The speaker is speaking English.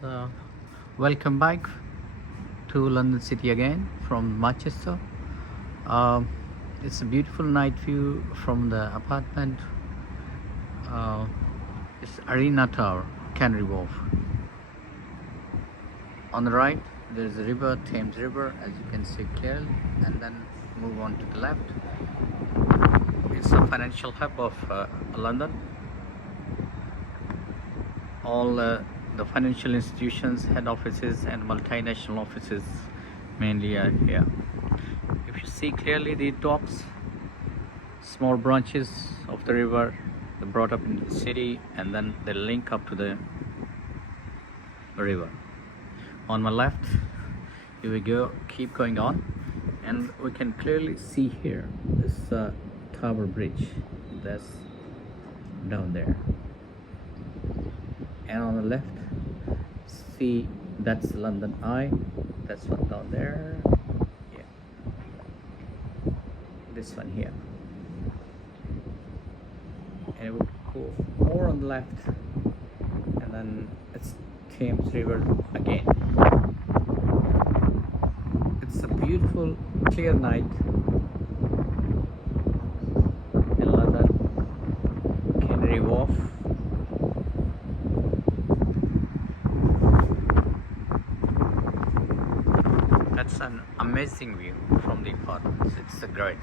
So, welcome back to London City again from Manchester. Um, it's a beautiful night view from the apartment. Uh, it's Arena Tower, Canary Wharf. On the right, there's a river, Thames River, as you can see clearly, and then move on to the left. It's a financial hub of London. All the financial institutions, head offices, and multinational offices mainly are here. If you see clearly the docks, small branches of the river, they brought up into the city, and then they link up to the river. On my left, here we go, keep going on, and we can clearly see here this Tower Bridge that's down there. And on the left, see, that's London Eye, that's one down there, yeah, this one here, and it would go more on the left, and then it's Thames River again. It's a beautiful clear night in London, Canary Wharf. That's an amazing view from the apartments. It's a great.